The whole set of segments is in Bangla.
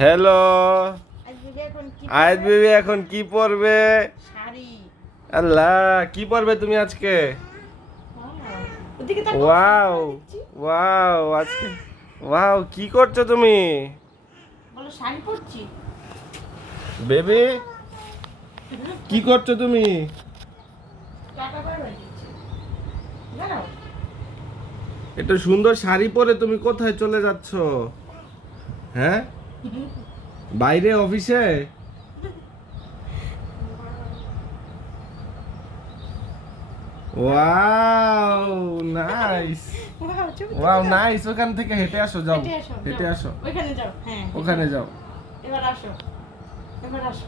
হ্যালো, আয়াত বেবি এখন কি পরবে? শাড়ি। আল্লাহ, কি পরবে তুমি আজকে? ওদিকে তাকাও। ওয়াও ওয়াও, আজকে ওয়াও, কি করছো তুমি? বলো শাড়ি পরছি। বেবি, কি করছো তুমি? টাকা বার হয়ে যাচ্ছে। দাঁড়াও। একটা সুন্দর শাড়ি পরে তুমি কোথায় চলে যাচ্ছ? হ্যাঁ, বাইরে অফিসে? ওয়াও নাইস, ওয়াও, ছবি তুলে ওয়াও দাও। নাইস। ওখান থেকে হেঁটে আসো, যাও হেঁটে আসো, হেঁটে যাও। আসো, ওইখানে যাও। হ্যাঁ, ওখানে যাও। এবার আসো। এবার আসো।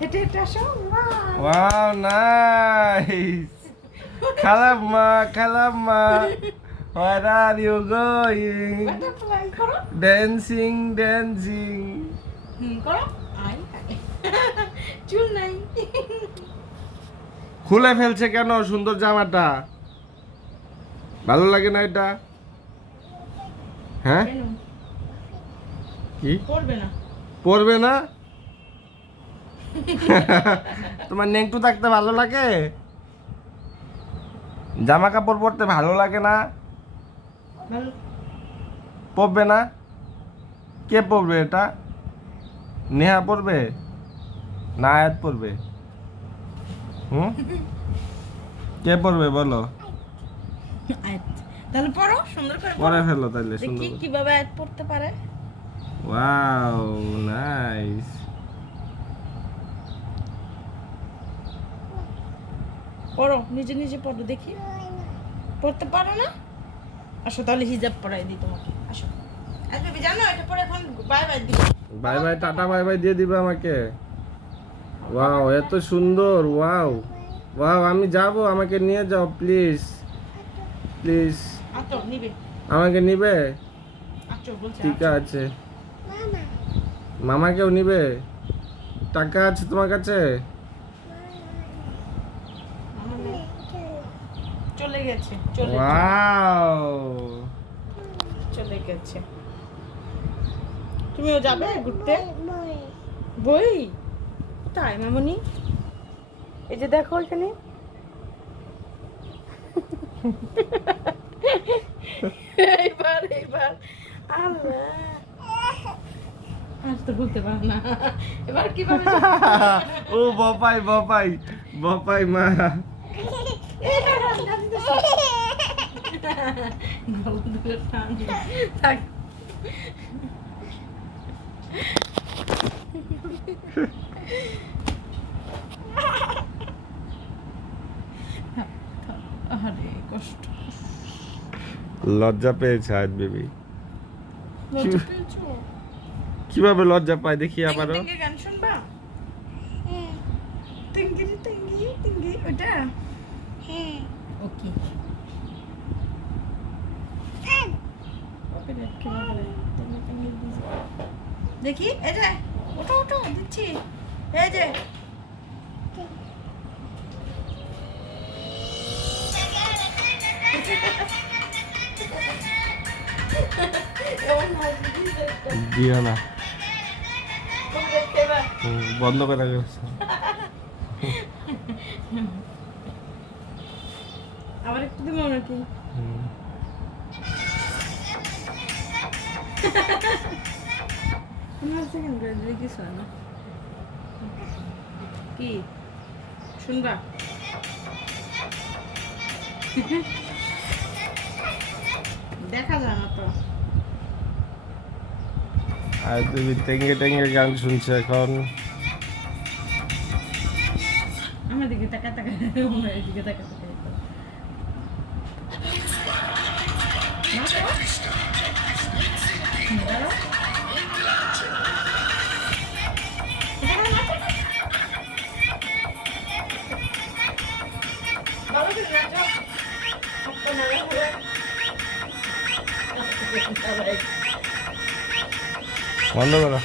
হেঁটে হেঁটে আসো। ওয়াও। Wow nice. খালাম্মা, খালাম্মা, where are you going? Butterfly করো। Dancing, dancing. করো। I I. চুল নাই। খুলে ফেলছে কেন সুন্দর জামাটা? ভালো লাগে না এটা? হ্যাঁ, কেন? কি পরবে না। পরবে না? তোমার নেংটু থাকতে ভালো লাগে? জামা কাপড় পরতে ভালো লাগে না? ভালো। পরবে না? কে পরবে এটা? নেহা পরবে না আয়াত পরবে? হুম, কে পরবে বলো? আয়াত। তাহলে পরো, সুন্দর করে পরে ফেলো তাইলে দেখি সুন্দর করে। কিভাবে আয়াত পড়তে পারে। Wow nice. পড়ো, নিজে নিজে পড়ো দেখি। পড়তে পারো না? আসো তাহলে হিজাব পরাই দিই তোমাকে। আসো। আজ বেবি জানো এটা পরে এখন বাই বাই দিই। Bye bye, tata bye bye দিয়ে দিবে আমাকে? ওয়াও, এত সুন্দর। ওয়াও ওয়াও, আমি যাব, আমাকে নিয়ে যাও প্লিজ, প্লিজ। আচ্ছা নিবে। আমাকে নিবে? আচ্ছা বলছে। ঠিক আছে। মামাকেও নিবে? টাকা আছে তোমার কাছে? চলে গেছে। চলে ওয়াও, চলে গেছে। তুমিও যাবে ঘুরতে? বই তাই মামনি, এই যে দেখো এখানে। এইবার এইবার আল্লাহ, আজ তো বলতে পারো না। এবার কিভাবে ও বপাই বপাই বপাই মা। থাক। আরে কষ্ট। লজ্জা পেয়েছে আয়াত বেবি। লজ্জা পেয়েছো? কিভাবে লজ্জা পায় দেখি আবারও। টিঙ্গি গান শুনবা? টিঙ্গি টিঙ্গি টিঙ্গি ওটা? হ্যাঁ। ওকে। দেখি এই যে, ওঠো ওঠো দিচ্ছি, এই যে দিও না, বন্ধ করে গেছে। আবার একটু দিব নাকি? কিছু না কি শুনবা? দেখা যায় না তো। আর তুমি টেঙ্গে টেঙ্গে গান শুনছে এখন। আমার দিকে তাকা তাকা, আমার দিকে তাকা তাকা। বন্ধ করো।